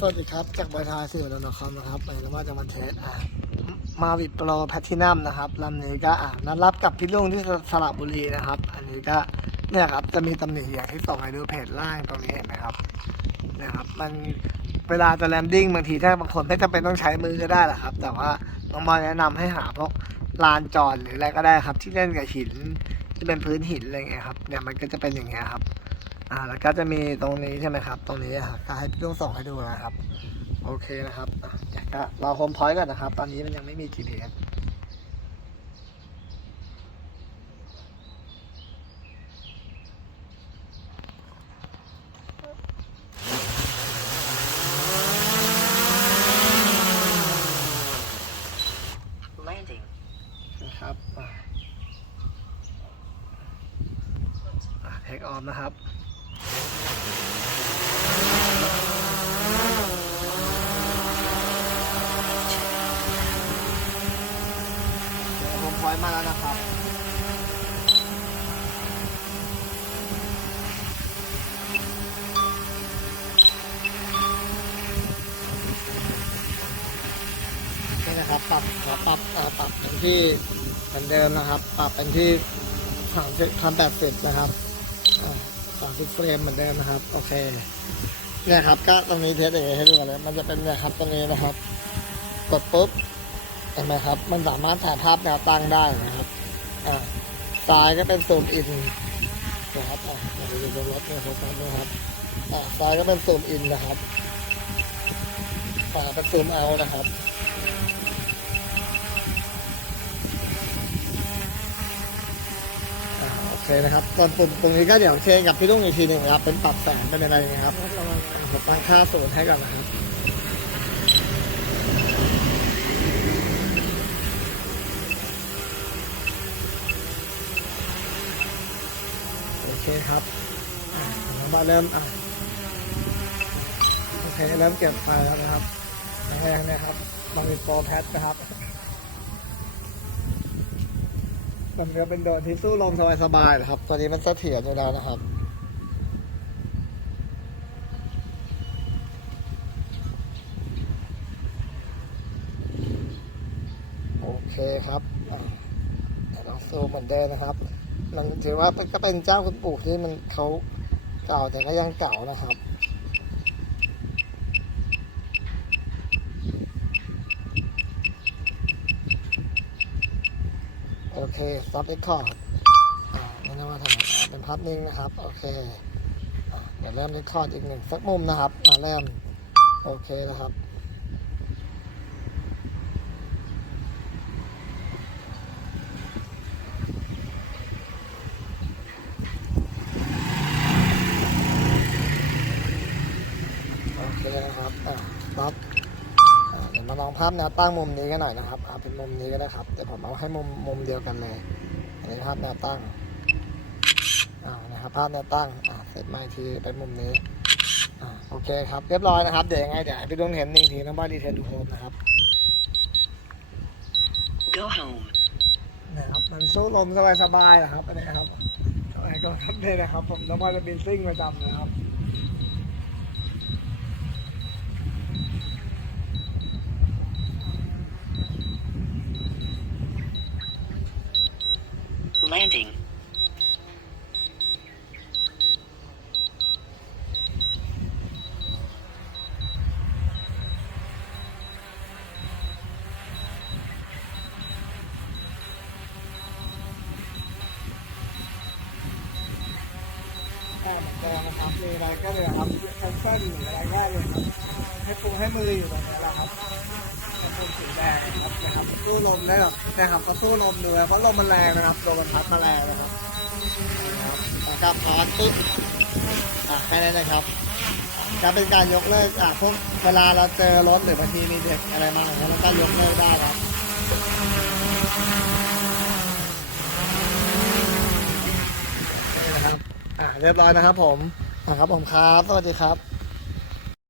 สวัสดีครับจากบริษัทสื่อดนคอมนะครับวันนี้เราจะมาเทสอะมาวิดโปรแพทินัมนะครับลำนี้ก็อะนัดรับกับพี่ลุงที่สระบุรีนะครับ อันนี้ก็เนี่ยครับจะมีตำหนิอย่างที่ส่งให้ดูเพจล่างตรงนี้เห็นไหมครับนี่ยครับมันเวลาจะแลนดิ้งบางทีถ้าบางคนไม่จำเป็นต้องใช้มือก็ได้แหละครับ แต่ว่าน้องบอยแนะนำให้หาพวกลานจอดหรืออะไรก็ได้ครับ ที่เล่นกับหินที่เป็นพื้นหินอะไรเงี้ยครับเนี่ยมันก็จะเป็นอย่างเงี้ยครับ อ่าแล้วก็จะมีตรงนี้ใช่ไหมครับ ตรงนี้อะก็ให้พี่ลุงส่งให้ดูนะครับ โอเคนะครับอะเดี๋ยวก็รอโฮมพอยต์ก่อนนะครับ ตอนนี้มันยังไม่มี GPS นะครับเทคออฟนะครับ เดี๋ยวผมพ อยมาแล้วนะครับ นี่นะครับ ปรับขอปรับเอ่อปรับเป็นที่เหมือนเดิมนะครับ ปรับเป็นที่สามสิบพันแปดสิบนะครับสามสิบเฟรมเหมือนเดิมนะครับ โอเคเนี่ยครับ ก็ตรงนี้เทสอย่างนี้ให้ดูกันเลย มันจะเป็นเนี่ยครับตรงนี้นะครับ กดปุ๊บ เห็นไหมครับ มันสามารถถ่ายภาพแนวตั้งได้นะครับ อ่าซ้ายก็เป็นซูมอินนะครับอ่าเดี๋ยวดูรถเนี่ยโฟกัสนะครับอ่าซ้ายก็เป็นซูมอินนะครับขวาเป็นซูมเอานะครับอ่าโอเคนะครับตอนปุ่มตรงนี้ก็เดี๋ยวเชนกับพี่ลุงอีกทีหนึ่งครับ เป็นปรับแสงเป็นอะไรอย่างเงี้ยครับผมตั้งค่าศูนย์ให้ก่อนนะครับ เคครับเรามาเริ่มอะโอเคเริ่มเก็บไฟแล้วนะครับแรกๆเนี่ยครับลองมีโปรแพทนะครับมันก็เป็นโดรนที่สู้ลมสบายๆนะครับตัวนี้มันเสถียรอยู่แล้วนะครับโอเคครับเดี๋ยวลองซูมเหมือนเดิมนะครับ มันถือว่าก็เป็นเจ้าคุณปู่ที่มันเขาเก่าแต่ก็ยังเก่านะครับโอเค stop record อ่าไม่น่าว่าทำเป็นภาพนิ่งนะครับ โอเคอ่าเดี๋ยวเริ่ม record อีกหนึ่งสักมุมนะครับอ่าเริ่ม โอเคนะครับ โอเคนะครับ อ่า stop อ่าเดี๋ยวมาลองภาพแนวตั้งมุมนี้กันหน่อยนะครับเอาเป็นมุมนี้ก็ได้ครับเดี๋ยวผมเอาให้มุมมุมเดียวกันเลยอันนี้ภาพแนวตั้งอ่านะครับภาพแนวตั้งอ่าเสร็จมาอีกทีเป็นมุมนี้อ่าโอเคครับเรียบร้อยนะครับเดี๋ยวยังไงเดี๋ยวให้พี่ดุงเห็นอีกทีนะบ้านดีเทลดูโฮมนะครับ Go home. นะครับมันสู้ลมสบายๆนะครับอันนี้ครับอะไรก็ครับเนี่ยนะครับ ผมต้องมาจะบินซิ่งประจำนะครับ Landing. แค่เหมือนเดิมนะครับมีอะไรก็เลยครับแคนเซิลหรืออะไรก็เลยครับให้ปูให้มืออยู่ตรงนี้แหละครับ ให้ปูสีแดงนะครับนะครับสู้ลมได้หรอนะครับก็สู้ลมดูนะเพราะลมมันแรงนะครับลมมันพัดมาแรงนะครับนะครับก็พาร์ตปุ๊บอะแค่นั้นนะครับจะเป็นการยกเลิกอะพวกเวลาเราเจอรถหรือบางทีมีเด็กอะไรมาอย่างเงี้ยแล้วก็ยกเลิกได้ครับนะครับอะเรียบร้อยนะครับผมนะครับผมครับ สวัสดีครับ